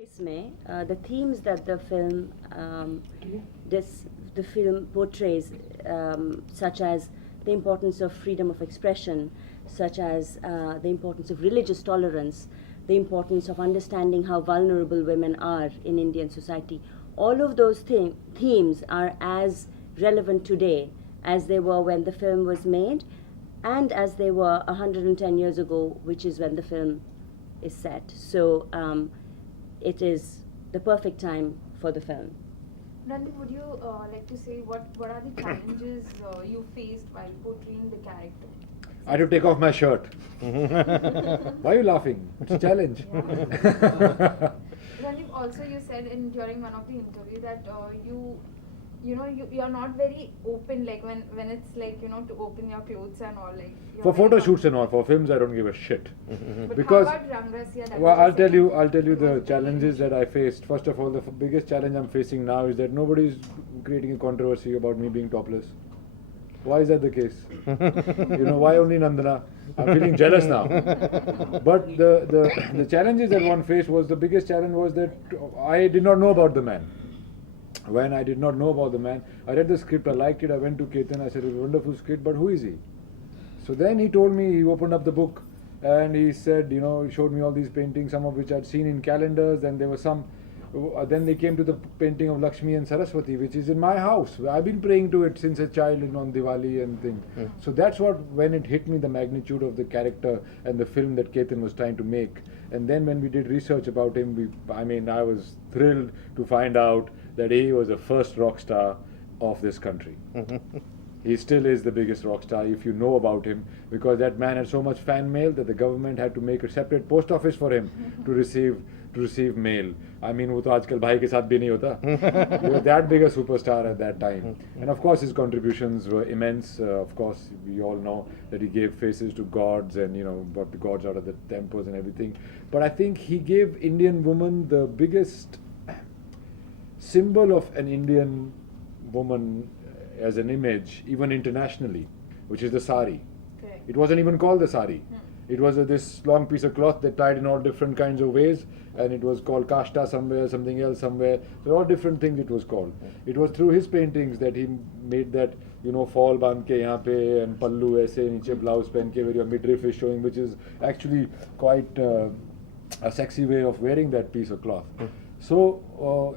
इसमें the themes that the film portrays, such as the importance of freedom of expression, such as the importance of religious tolerance, the importance of understanding how vulnerable women are in Indian society, all of those themes are as relevant today as they were when the film was made, and as they were 110 years ago, which is when the film is set. So it is the perfect time for the film. Randy, would you like to say what are the challenges you faced while portraying the character? I had to take off my shirt. Why are you laughing? It's a challenge. Randy, also you said during one of the interview that you are not very open, like when it's like to open your clothes and all, like For photo shoots and all, for films I don't give a shit. But Because how about Rangrasiya? That well, was I'll tell second- you it the was challenges that I faced. First of all, the biggest challenge I'm facing now is that nobody's creating a controversy about me being topless. Why is that the case? Why only Nandana? I'm feeling jealous now. But the challenges that one faced was, the biggest challenge was that I did not know about the man. When I did not know about the man, I read the script, I liked it, I went to Ketan, I said, it's a wonderful script, but who is he? So then he told me, he opened up the book and he said, he showed me all these paintings, some of which I'd seen in calendars, and there were some, then they came to the painting of Lakshmi and Saraswati, which is in my house. I've been praying to it since a child on Diwali and things. So that's when it hit me, the magnitude of the character and the film that Ketan was trying to make. And then when we did research about him, I was thrilled to find out that he was the first rock star of this country. He still is the biggest rock star if you know about him, because that man had so much fan mail that the government had to make a separate post office for him to receive mail. वो तो आजकल भाई के साथ भी नहीं होता. He was that big a superstar at that time. And of course his contributions were immense. Of course we all know that he gave faces to gods and brought the gods out of the temples and everything. But I think he gave Indian woman the biggest symbol of an Indian woman as an image, even internationally, which is the sari. Correct. It wasn't even called the sari. It was this long piece of cloth that tied in all different kinds of ways, and it was called kashta somewhere, something else somewhere. So all different things it was called. It was through his paintings that he made that, fall band ke yahan pe and pallu aise niche blouse pen ke where your midriff is showing, which is actually quite a sexy way of wearing that piece of cloth. So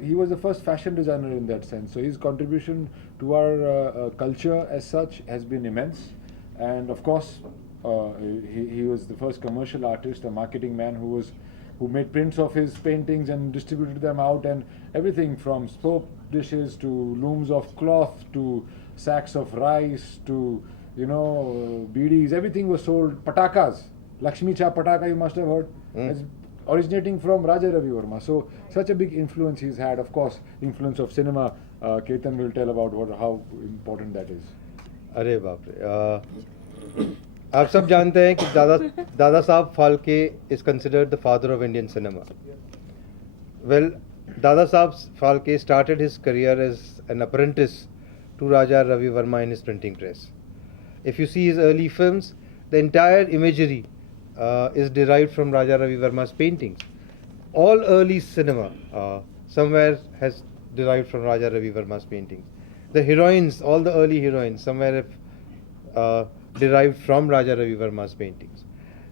he was the first fashion designer in that sense. So his contribution to our culture as such has been immense. And of course, he was the first commercial artist, a marketing man who made prints of his paintings and distributed them out, and everything from soap dishes to looms of cloth to sacks of rice to beedies. Everything was sold. Patakas, Lakshmi Cha Pataka, you must have heard, as originating from Raja Ravi Verma. So such a big influence he's had. Of course, influence of cinema. Ketan will tell about how important that is. अरे बाप रे, आप सब जानते हैं कि Dada Saheb Phalke is considered the father of Indian cinema. Well, Dada Saheb Phalke started his career as an apprentice to Raja Ravi Verma in his printing press. If you see his early films, the entire imagery is derived from Raja Ravi Verma's paintings. All early cinema somewhere has derived from Raja Ravi Verma's paintings. The heroines, all the early heroines, somewhere have derived from Raja Ravi Verma's paintings.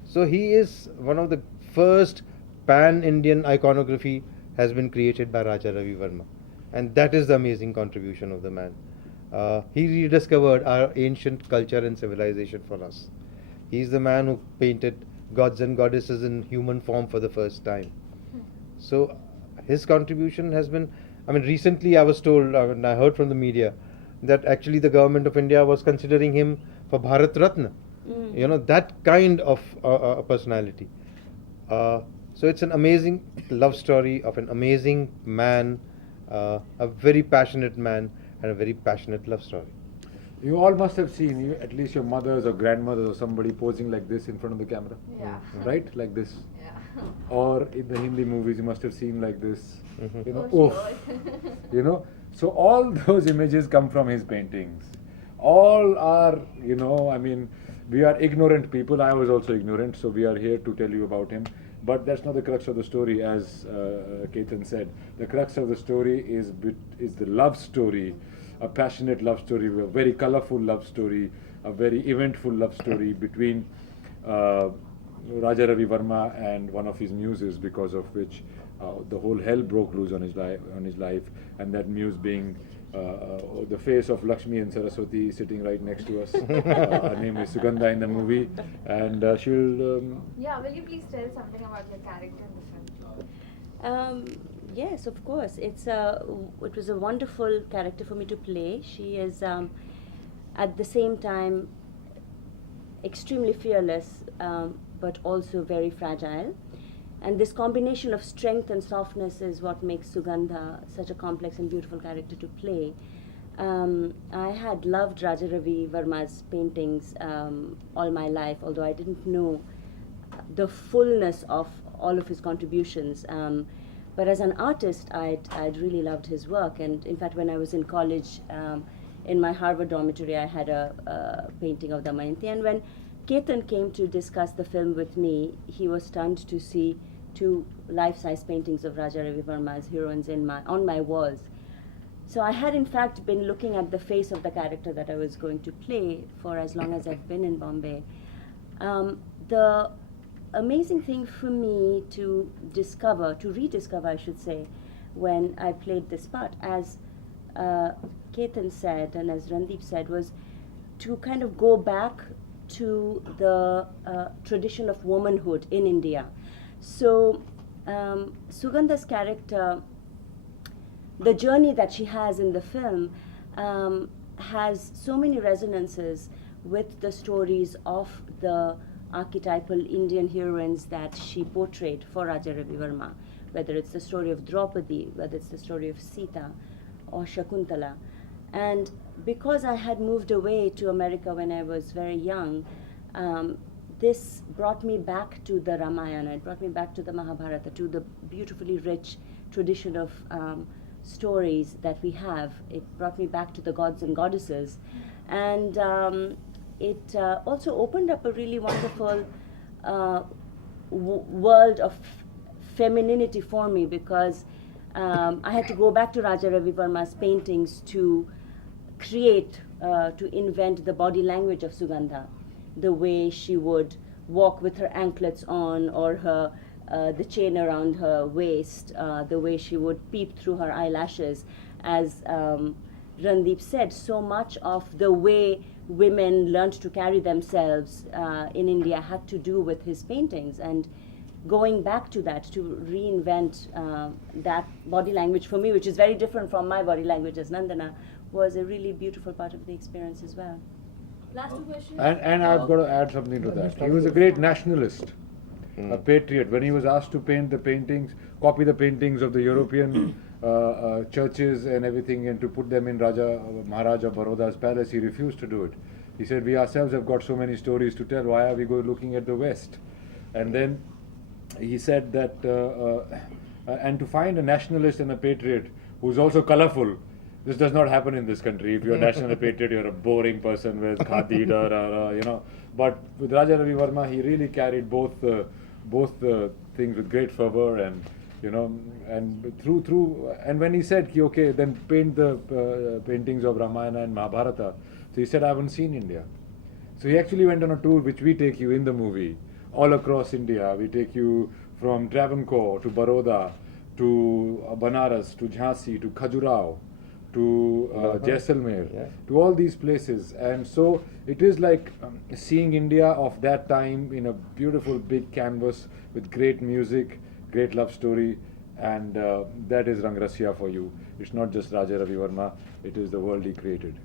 So he is one of the first pan-Indian iconography has been created by Raja Ravi Verma, and that is the amazing contribution of the man. He rediscovered our ancient culture and civilization for us. He is the man who painted gods and goddesses in human form for the first time. So his contribution has been, recently I was told, I heard from the media, that actually the government of India was considering him for Bharat Ratna. That kind of personality. So it's an amazing love story of an amazing man, a very passionate man, and a very passionate love story. You all must have seen, at least your mothers or grandmothers or somebody posing like this in front of the camera. Yeah. Right? Like this. Yeah. Or in the Hindi movies you must have seen like this. Oh, Oof. So all those images come from his paintings. All are, we are ignorant people. I was also ignorant, so we are here to tell you about him. But that's not the crux of the story, as Ketan said. The crux of the story is the love story, a passionate love story, a very colorful love story, a very eventful love story between Raja Ravi Verma and one of his muses, because of which the whole hell broke loose on his life, and that muse being the face of Lakshmi and Saraswati sitting right next to us. Her name is Sugandha in the movie, and she'll. Yeah, will you please tell something about your character in the film? Yes, of course. It was a wonderful character for me to play. She is at the same time extremely fearless, but also very fragile. And this combination of strength and softness is what makes Sugandha such a complex and beautiful character to play. I had loved Raja Ravi Verma's paintings all my life, although I didn't know the fullness of all of his contributions. But as an artist, I'd really loved his work. And in fact, when I was in college, in my Harvard dormitory, I had a painting of Damayanti. And when Ketan came to discuss the film with me, he was stunned to see 2 life-size paintings of Raja Ravi Verma's heroines on my walls. So I had in fact been looking at the face of the character that I was going to play for as long as I've been in Bombay. The amazing thing for me to rediscover I should say, when I played this part, as Ketan said and as Randeep said, was to kind of go back to the tradition of womanhood in India. So Sugandha's character, the journey that she has in the film, has so many resonances with the stories of the archetypal Indian heroines that she portrayed for Raja Ravi Verma, whether it's the story of Draupadi, whether it's the story of Sita or Shakuntala. And because I had moved away to America when I was very young, this brought me back to the Ramayana, it brought me back to the Mahabharata, to the beautifully rich tradition of stories that we have. It brought me back to the gods and goddesses. And it also opened up a really wonderful world of femininity for me, because I had to go back to Raja Ravi Verma's paintings to create, to invent the body language of Sugandha. The way she would walk with her anklets on, or her the chain around her waist, the way she would peep through her eyelashes. As Randeep said, so much of the way women learned to carry themselves in India had to do with his paintings, and going back to that, to reinvent that body language for me, which is very different from my body language as Nandana, was a really beautiful part of the experience as well. Last 2 questions. And I've got to add something to that. He was a great nationalist, a patriot. When he was asked to paint the paintings, copy the paintings of the European churches and everything, and to put them in Maharaja Baroda's palace, he refused to do it. He said, we ourselves have got so many stories to tell, why are we looking at the West? And then he said that, and to find a nationalist and a patriot who's also colorful, this does not happen in this country. If you're a national patriot, you're a boring person with khadi, you know. But with Raja Ravi Verma, he really carried both things with great fervor, and you know, and through. And when he said, okay, then paint the paintings of Ramayana and Mahabharata, so he said, I haven't seen India. So he actually went on a tour, which we take you in the movie, all across India. We take you from Travancore to Baroda, to Banaras, to Jhansi, to Khajuraho, to Jaisalmer, to all these places. And so it is like seeing India of that time in a beautiful big canvas with great music, great love story, and that is Rangrasya for you. It's not just Raja Ravi Verma, it is the world he created.